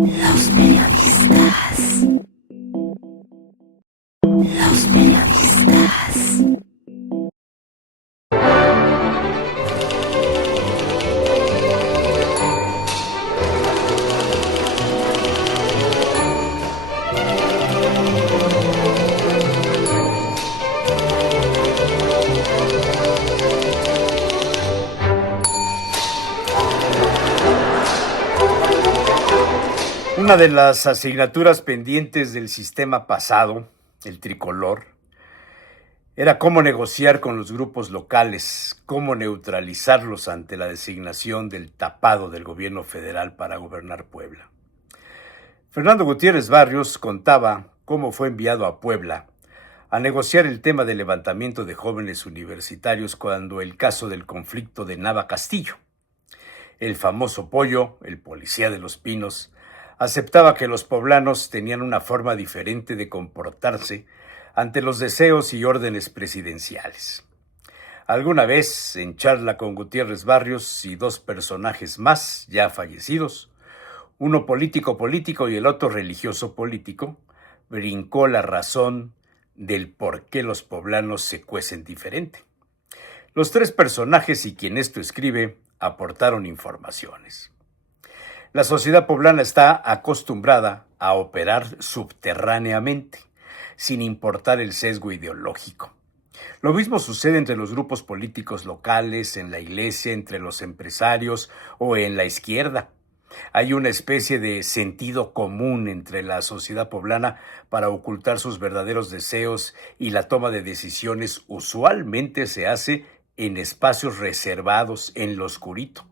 Los periodistas. Los periodistas. Una de las asignaturas pendientes del sistema pasado, el tricolor, era cómo negociar con los grupos locales, cómo neutralizarlos ante la designación del tapado del gobierno federal para gobernar Puebla. Fernando Gutiérrez Barrios contaba cómo fue enviado a Puebla a negociar el tema del levantamiento de jóvenes universitarios cuando el caso del conflicto de Nava Castillo. El famoso Pollo, el policía de Los Pinos, aceptaba que los poblanos tenían una forma diferente de comportarse ante los deseos y órdenes presidenciales. Alguna vez, en charla con Gutiérrez Barrios y dos personajes más ya fallecidos, uno político y el otro religioso político, brincó la razón del por qué los poblanos se cuecen diferente. Los tres personajes y quien esto escribe aportaron informaciones. La sociedad poblana está acostumbrada a operar subterráneamente, sin importar el sesgo ideológico. Lo mismo sucede entre los grupos políticos locales, en la iglesia, entre los empresarios o en la izquierda. Hay una especie de sentido común entre la sociedad poblana para ocultar sus verdaderos deseos y la toma de decisiones usualmente se hace en espacios reservados, en lo oscurito,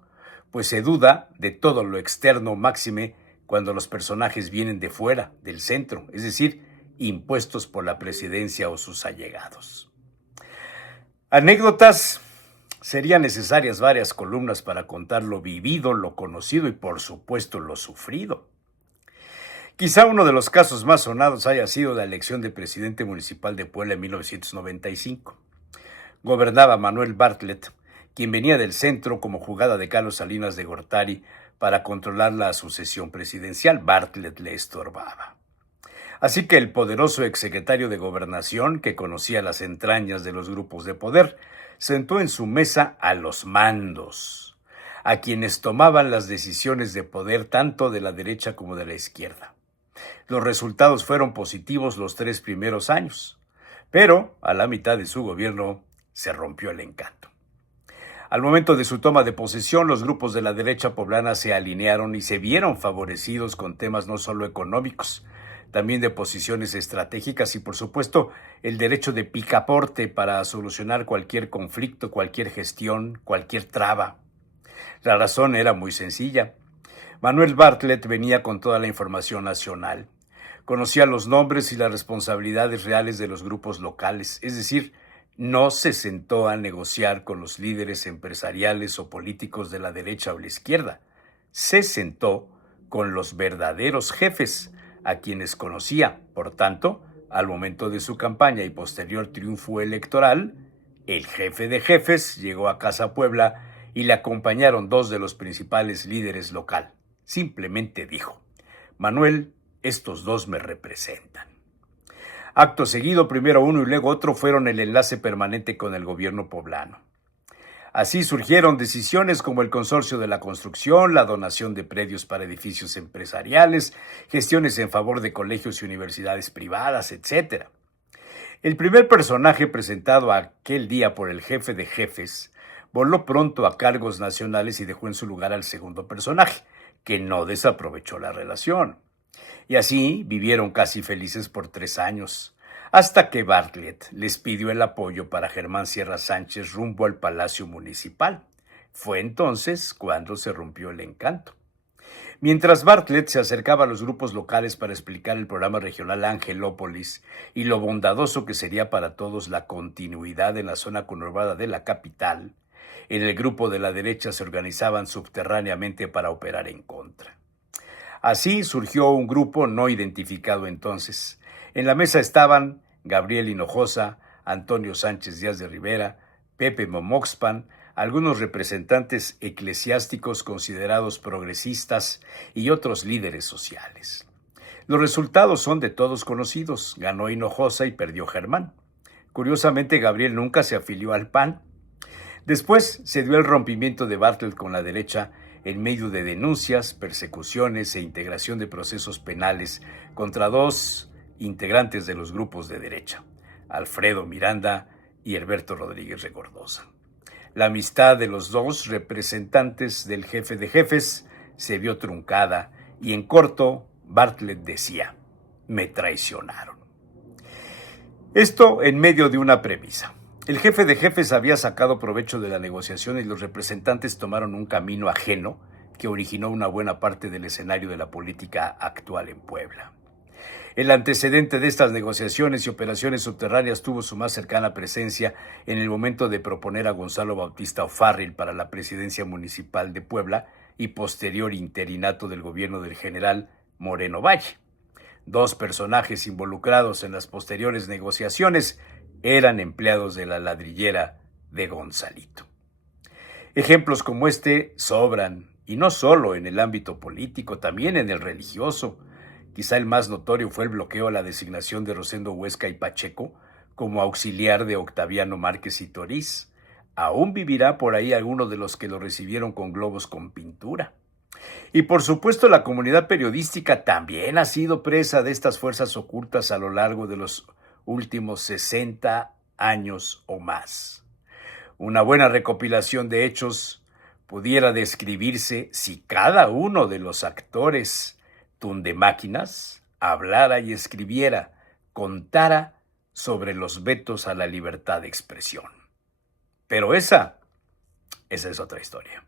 pues se duda de todo lo externo máxime cuando los personajes vienen de fuera, del centro, es decir, impuestos por la presidencia o sus allegados. Anécdotas. Serían necesarias varias columnas para contar lo vivido, lo conocido y por supuesto lo sufrido. Quizá uno de los casos más sonados haya sido la elección de presidente municipal de Puebla en 1995. Gobernaba Manuel Bartlett, quien venía del centro como jugada de Carlos Salinas de Gortari para controlar la sucesión presidencial. Bartlett le estorbaba. Así que el poderoso exsecretario de Gobernación, que conocía las entrañas de los grupos de poder, sentó en su mesa a los mandos, a quienes tomaban las decisiones de poder tanto de la derecha como de la izquierda. Los resultados fueron positivos los 3 primeros años, pero a la mitad de su gobierno se rompió el encanto. Al momento de su toma de posesión, los grupos de la derecha poblana se alinearon y se vieron favorecidos con temas no solo económicos, también de posiciones estratégicas y, por supuesto, el derecho de picaporte para solucionar cualquier conflicto, cualquier gestión, cualquier traba. La razón era muy sencilla. Manuel Bartlett venía con toda la información nacional. Conocía los nombres y las responsabilidades reales de los grupos locales, es decir, no se sentó a negociar con los líderes empresariales o políticos de la derecha o la izquierda. Se sentó con los verdaderos jefes, a quienes conocía. Por tanto, al momento de su campaña y posterior triunfo electoral, el jefe de jefes llegó a Casa Puebla y le acompañaron 2 de los principales líderes local. Simplemente dijo: Manuel, estos 2 me representan. Acto seguido, primero uno y luego otro fueron el enlace permanente con el gobierno poblano. Así surgieron decisiones como el consorcio de la construcción, la donación de predios para edificios empresariales, gestiones en favor de colegios y universidades privadas, etc. El primer personaje presentado aquel día por el jefe de jefes voló pronto a cargos nacionales y dejó en su lugar al segundo personaje, que no desaprovechó la relación. Y así vivieron casi felices por 3 años. Hasta que Bartlett les pidió el apoyo para Germán Sierra Sánchez rumbo al Palacio Municipal. Fue entonces cuando se rompió el encanto. Mientras Bartlett se acercaba a los grupos locales para explicar el programa regional Angelópolis y lo bondadoso que sería para todos la continuidad en la zona conurbada de la capital, en el grupo de la derecha se organizaban subterráneamente para operar en contra. Así surgió un grupo no identificado entonces. En la mesa estaban Gabriel Hinojosa, Antonio Sánchez Díaz de Rivera, Pepe Momoxpan, algunos representantes eclesiásticos considerados progresistas y otros líderes sociales. Los resultados son de todos conocidos. Ganó Hinojosa y perdió Germán. Curiosamente, Gabriel nunca se afilió al PAN. Después se dio el rompimiento de Bartlett con la derecha en medio de denuncias, persecuciones e integración de procesos penales contra dos integrantes de los grupos de derecha, Alfredo Miranda y Herberto Rodríguez Regordoza. La amistad de los dos representantes del jefe de jefes se vio truncada y en corto Bartlett decía: me traicionaron. Esto en medio de una premisa. El jefe de jefes había sacado provecho de la negociación y los representantes tomaron un camino ajeno que originó una buena parte del escenario de la política actual en Puebla. El antecedente de estas negociaciones y operaciones subterráneas tuvo su más cercana presencia en el momento de proponer a Gonzalo Bautista O'Farrill para la presidencia municipal de Puebla y posterior interinato del gobierno del general Moreno Valle. Dos personajes involucrados en las posteriores negociaciones eran empleados de la ladrillera de Gonzalito. Ejemplos como este sobran, y no solo en el ámbito político, también en el religioso. Quizá el más notorio fue el bloqueo a la designación de Rosendo Huesca y Pacheco como auxiliar de Octaviano Márquez y Toriz. Aún vivirá por ahí alguno de los que lo recibieron con globos con pintura. Y por supuesto la comunidad periodística también ha sido presa de estas fuerzas ocultas a lo largo de los últimos 60 años o más. Una buena recopilación de hechos pudiera describirse si cada uno de los actores tundemáquinas hablara y escribiera, contara sobre los vetos a la libertad de expresión. Pero esa es otra historia.